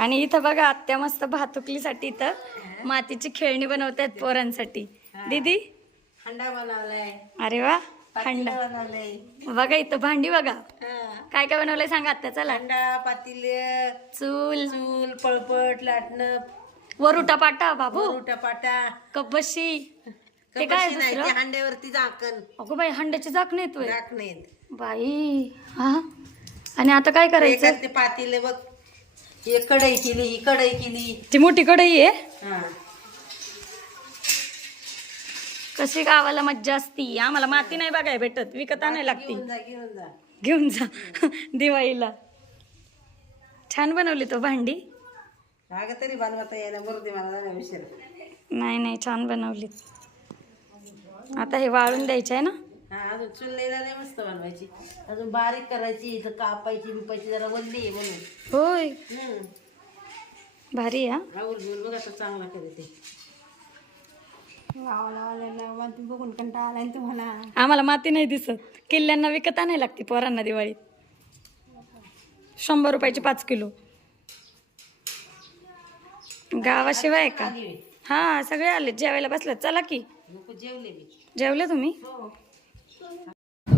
आणि इथं बघा आत्या मस्त भातुकलीसाठी इथं मातीची खेळणी बनवतात पोरांसाठी. दीदी? हंडा बनवलाय. अरे वा हंडा. बनवलंय. बघा इथं भांडी बघा. काय काय बनवलंय सांगा आत्या चला. हंडा पातीले चूल. चूल पळपट लाटणं. वरुटा पाटा बाबू. उटा पाटा. कपशी. ते काय हांड्यावरती झाकण. अगो बाई हंड्याची झाकण येतोय झाक नाहीत बाई हा? आणि आता काय करायचं? ते पातीले बघ. ही कढई केली ही कढई केली. ती मोठी कढई आहे? हा. कशी गावाला मज्जा असती. आम्हाला माती नाही बघाय भेटत. विकत आणायला लागती. घेऊन जा घेऊन जा. घेऊन जा. दिवाळीला. छान बनवली तो भांडी. अगं तरी बनवता यायला बरं दे मला जाण्या उशीर. नाही नाही छान बनवली. आता हे वाळून द्यायचं आहे ना? हा अजून चुललेला नाही मस्त बनवायची. अजून बारीक करायची इथं कापायची बिपायची जरा वल्ली आहे म्हणून. होय. हम्म. भारी हा. राहुल बिऊल बघ आता चांगला करते. बघून कंटाळा आलाय ना तुम्हाला. आम्हाला माती नाही दिसत. किल्ल्यांना विकत आणायला लागते पोरांना दिवाळीत. शंभर रुपयाची पाच किलो. गावाशिवाय का? हा सगळे आले. जेवायला बसले चला की. नको जेवले मी. जेवले तुम्ही? हो.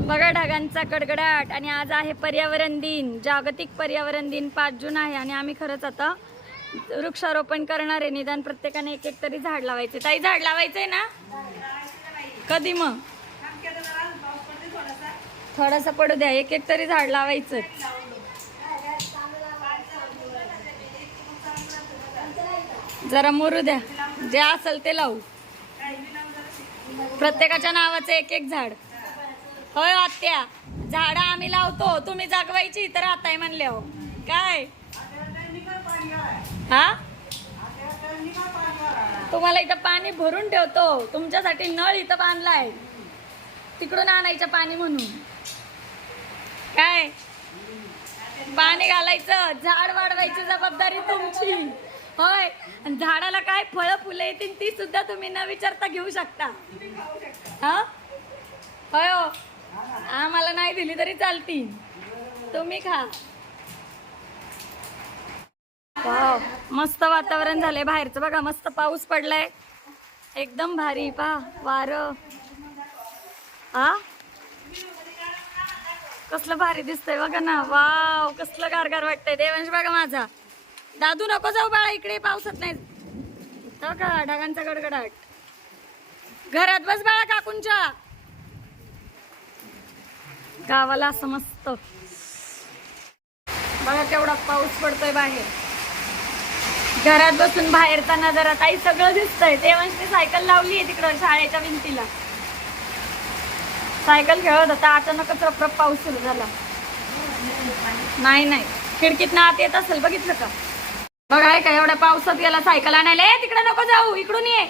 बघा ढगांचा कडकडाट. आणि आज आहे पर्यावरण दिन. जागतिक पर्यावरण दिन पाच जून आहे आणि आम्ही खरंच आता वृक्षारोपण करणार आहे. निदान प्रत्येकाने एक एक तरी झाड लावायचे. ताई झाड लावायचंय ना? कधी मग? थोडासा पडू द्या. एक एक तरी झाड लावायचं जरा मोरू द्या. जे असेल ते लावू. प्रत्येकाच्या नावाचं एक एक झाड. होय आत्या. झाडं आम्ही लावतो. तुम्ही जागवायची तर आताय म्हणले हो. काय? हा? तुम्हाला इथं पाणी भरून ठेवतो. तुमच्यासाठी नळ इथं बांधलाय. तिकडून आणायचं पाणी म्हणून. काय? पाणी घालायचं. झाड वाढवायची जबाबदारी तुमची. होय. आणि झाडाला काय फळं फुलं येतील ती सुद्धा तुम्ही न विचारता घेऊ शकता. हा? होय हो. आम्हाला नाही दिली तरी चालती. तुम्ही खा. वाव मस्त वातावरण झालंय बाहेरचं. बघा मस्त पाऊस पडलाय. एकदम भारी पा वार. हा कसलं भारी दिसतंय बघा ना. वाव कसलं गारगार वाटतंय. देवांश बघा माझा. दादू नको जाऊ बाळा इकडे पावसात नाही. का ढगांचा गडगडाट. घरात बस बाळा काकूंच्या. गावाला असं मस्त. बघा केवढा पाऊस पडतोय बाहेर. घरात बसून बाहेरचा नजारा ताई सगळं दिसतंय. देवांशने सायकल लावली आहे तिकडं शाळेच्या भिंतीला. सायकल खेळत होता. अचानकच रपरप पाऊस सुरू झाला. नाही नाही. खिडकीत आत येत असेल बघितलं का? बघा का एवढ्या पावसात गेला सायकल आणायला. ए तिकडे नको जाऊ इकडून ये.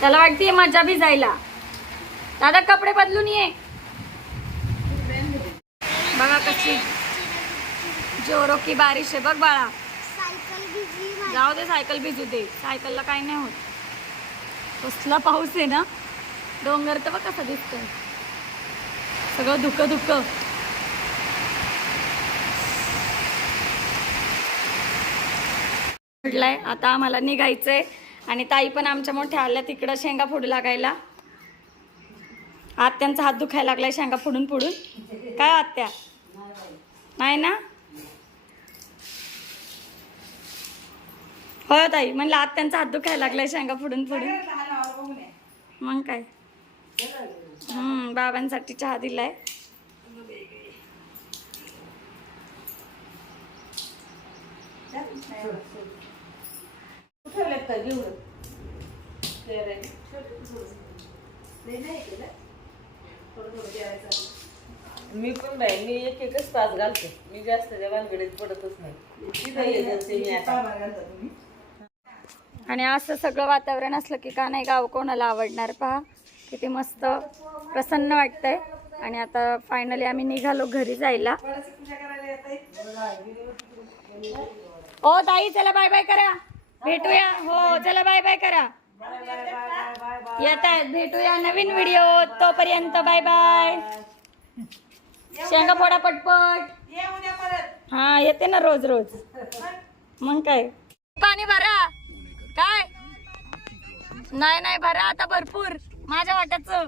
त्याला वाटते मजा भिजायला. दादा कपडे बदलून ये. बघा कशी जोरो की बारिश आहे बघ बाळा. जाऊ दे सायकल भिजू दे. सायकलला काही नाही होत. कसला पाऊस आहे ना. डोंगर तर बघ कसा दिसतोय. सगळं धुक धुक. पडलाय. आता आम्हाला निघायचंय. आणि ताई पण आमच्या मोठ्या आल्या. तिकडं शेंगा फोडू लागायला. आत्यांचा हात दुखायला लागलाय शेंगा फोडून फोडून. काय हो आत्या? नाही ना? हो ताई म्हणलं आत्यांचा हात दुखायला लागलाय शेंगा फोडून फोडून. मग काय? हम्म बाबांसाठी चहा दिलाय. ठेवलेत का घेऊन. मी पण नाही मी एक एकच तास घालते. मी जास्त त्या भानगडीत पडतच नाही. आणि असं सगळं वातावरण असलं की का नाही गाव कोणाला आवडणार पहा. किती मस्त प्रसन्न वाटतंय. आणि आता फायनली आम्ही निघालो घरी जायला. ओ ताई चला बाय बाय करा. भेटूया. हो चला बाय बाय करा. येत आहेत. भेटूया नवीन व्हिडिओ तोपर्यंत बाय बाय शेंगा फोडा पटपट. परत. येते ना रोज रोज मग काय? पाणी भरा. काय? नाही नाही भरा आता भरपूर. माझ्या वाट्याचं.